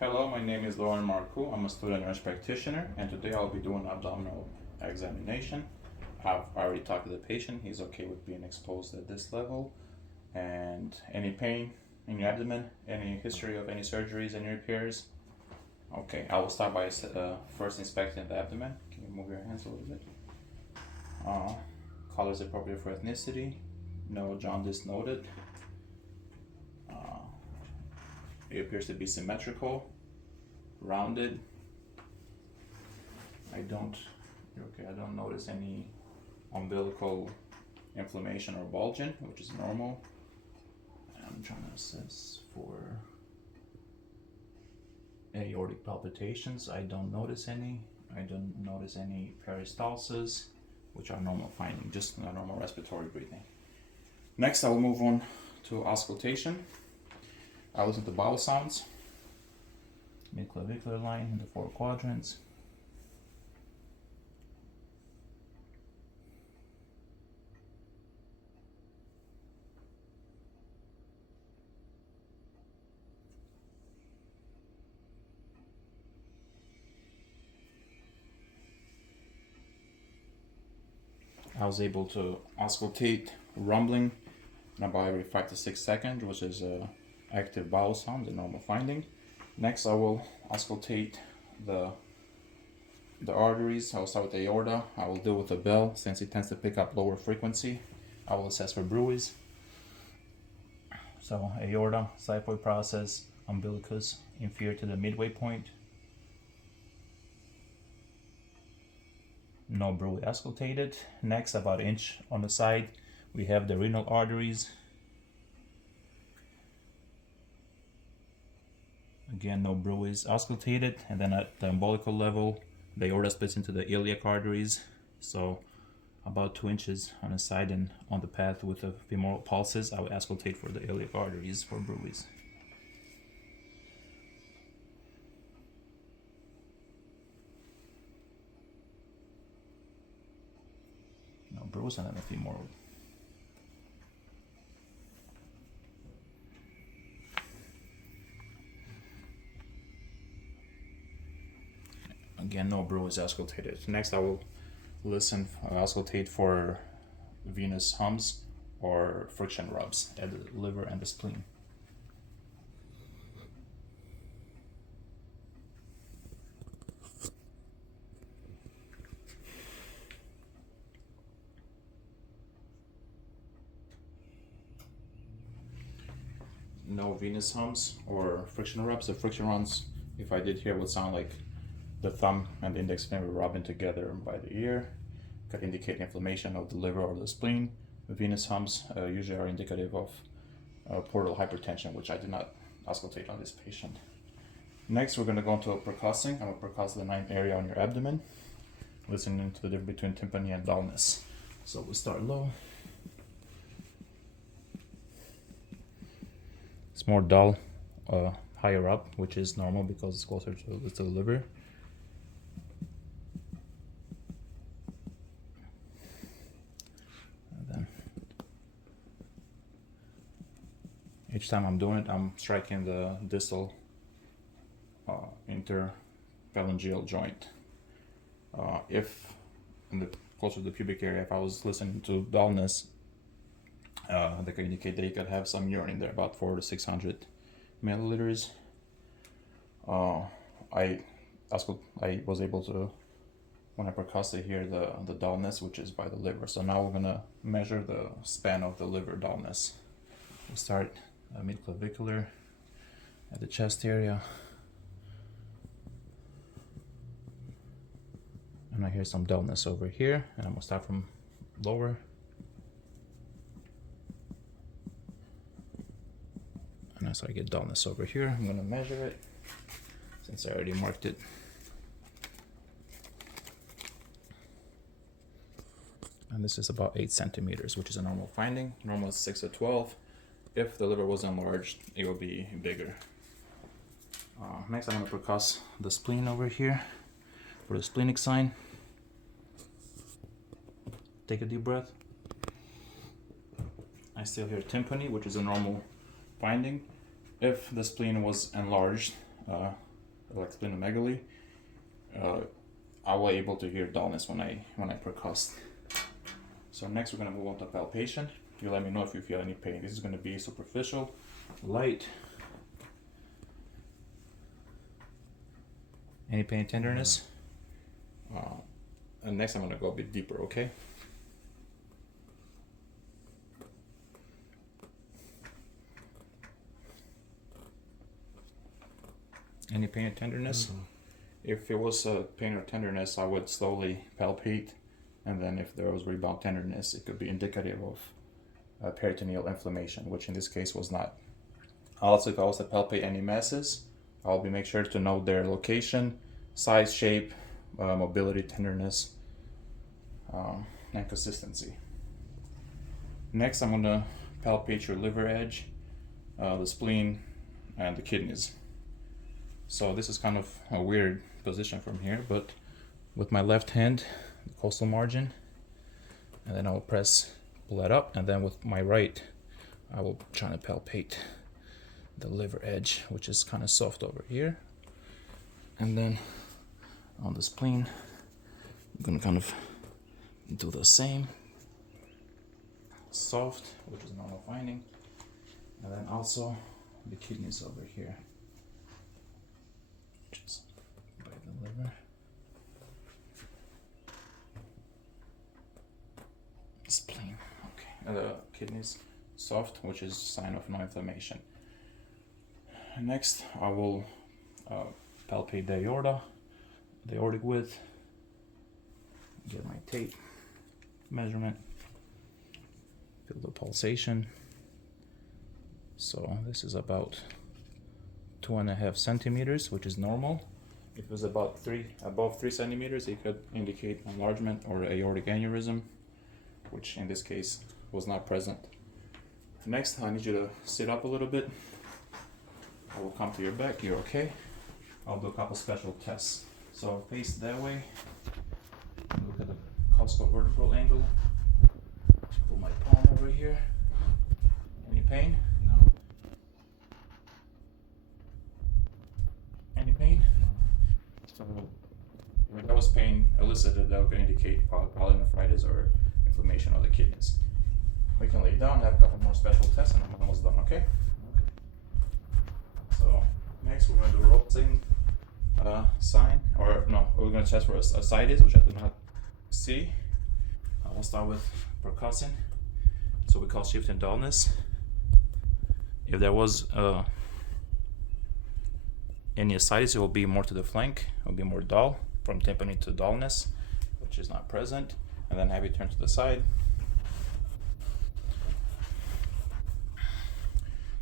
Hello, my name is Lauren Marcoux. I'm a student nurse practitioner, and today I'll be doing an abdominal examination. I've already talked to the patient. He's okay with being exposed at this level. And any pain in your abdomen, any history of any surgeries, any repairs? Okay, I will start by first inspecting the abdomen. Can you move your hands a little bit? Color is appropriate for ethnicity. No jaundice noted. It appears to be symmetrical, rounded. I don't notice any umbilical inflammation or bulging, which is normal. I'm trying to assess for aortic palpitations. I don't notice any. I don't notice any peristalsis, which are normal finding, just a normal respiratory breathing. Next, I will move on to auscultation. I listen to bowel sounds, mid-clavicular line in the 4 quadrants. I was able to auscultate rumbling about every 5 to 6 seconds, which is active bowel sound, a normal finding. Next, I will auscultate the arteries. I will start with the aorta. I will deal with the bell since it tends to pick up lower frequency. I will assess for bruits. So aorta, xiphoid process, umbilicus, inferior to the midway point. No bruit auscultated. Next, about an inch on the side, we have the renal arteries. Again, no bruit auscultated. And then at the umbilical level, the aorta splits into the iliac arteries. So about 2 inches on the side and on the path with the femoral pulses, I will auscultate for the iliac arteries for bruits. No bruits, and then the femoral. Again, no bruit is auscultated. Next, I will auscultate for venous hums or friction rubs at the liver and the spleen. No venous hums or friction rubs. The friction runs, if I did here, would sound like the thumb and the index finger rubbing together by the ear. Could indicate inflammation of the liver or the spleen. The venous hums usually are indicative of portal hypertension, which I did not auscultate on this patient. Next, we're going to go into percussing. I'm going to percuss the 9th area on your abdomen, listening to the difference between tympany and dullness. So we'll start low. It's more dull higher up, which is normal because it's closer to the liver. Each time I'm doing it, I'm striking the distal interphalangeal joint. If closer to the pubic area, if I was listening to dullness, that could indicate that you could have some urine in there, about 400 to 600 milliliters. I was able to, when I percussed, hear the dullness, which is by the liver. So now we're gonna measure the span of the liver dullness. We'll start mid-clavicular at the chest area. And I hear some dullness over here, and I'm gonna start from lower. And as I get dullness over here, I'm gonna measure it since I already marked it. And this is about 8 centimeters, which is a normal finding. Normal is 6 to 12. If the liver was enlarged, it will be bigger. Next, I'm going to percuss the spleen over here for the splenic sign. Take a deep breath. I still hear tympany, which is a normal finding. If the spleen was enlarged, like splenomegaly, I was able to hear dullness when I percussed. So next we're gonna move on to palpation. You let me know if you feel any pain. This is gonna be superficial, light. Any pain, tenderness? And next I'm gonna go a bit deeper, okay? Any pain or tenderness? If it was pain or tenderness, I would slowly palpate, and then if there was rebound tenderness, it could be indicative of peritoneal inflammation, which in this case was not. Also, if I was to palpate any masses, I'll make sure to note their location, size, shape, mobility, tenderness, and consistency. Next, I'm gonna palpate your liver edge, the spleen, and the kidneys. So this is kind of a weird position from here, but with my left hand, the costal margin, and then I will pull that up, and then with my right, I will try to palpate the liver edge, which is kind of soft over here. And then on the spleen, I'm gonna kind of do the same. Soft, which is normal finding. And then also the kidneys over here. Just by the liver. Spleen, okay. And the kidneys soft, which is a sign of no inflammation. Next, I will palpate the aorta, the aortic width, get my tape measurement, feel the pulsation. So this is about 2.5 centimeters, which is normal. If it was above 3 centimeters, it could indicate enlargement or aortic aneurysm, which in this case was not present. Next, I need you to sit up a little bit. I will come to your back, you're okay. I'll do a couple special tests. So face that way, look at the costovertebral angle. Pull my palm over here. Any pain? No. Any pain? No. So if that was pain elicited, that would indicate polynephritis or inflammation of the kidneys. We can lay down, have a couple more special tests, and I'm almost done, okay? Okay. So next we're going to do a rotating sign, or no, we're going to test for ascites, which I do not see. We'll start with percussing. So we call shift in dullness. If there was any ascites, it will be more to the flank. It will be more dull, from tympany to dullness, which is not present. And then have you turn to the side.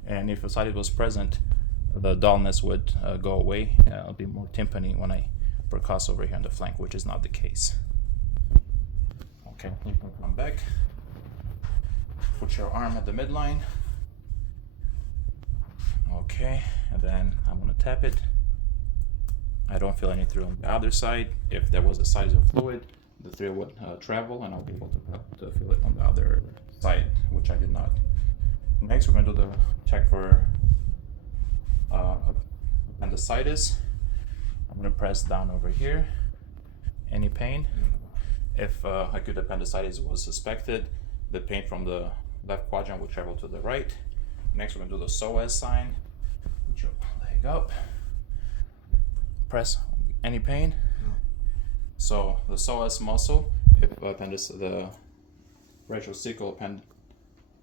And if ascites was present, the dullness would go away. It'll be more tympany when I percuss over here on the flank, which is not the case. Okay, you can come back. Put your arm at the midline. Okay, and then I'm gonna tap it. I don't feel any through on the other side. If there was a size of fluid, the thrill would travel, and I'll be able to feel it on the other side, which I did not. Next, we're gonna do the check for appendicitis. I'm gonna press down over here. Any pain? If acute appendicitis was suspected, the pain from the left quadrant will travel to the right. Next, we're gonna do the psoas sign. Put your leg up. Press. Any pain? No. So the psoas muscle, if the retrocecal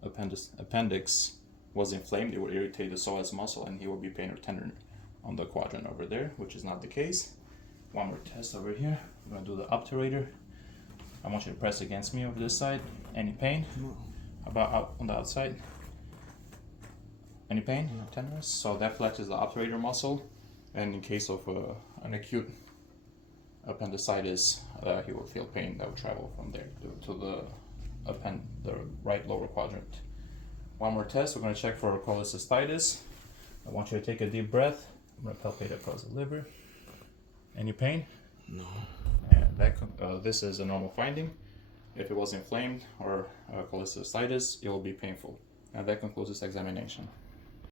appendix was inflamed, it would irritate the psoas muscle, and he will be pain or tender on the quadrant over there, which is not the case. One more test over here. We're gonna do the obturator. I want you to press against me over this side. Any pain? No. About out on the outside? Any pain? No. Tenderness? So that flexes the obturator muscle, and in case of an acute appendicitis, he will feel pain that will travel from there to the right lower quadrant. One more test. We're going to check for cholecystitis. I want you to take a deep breath. I'm going to palpate across the liver. Any pain? No. And this is a normal finding. If it was inflamed or cholecystitis, it will be painful. And that concludes this examination.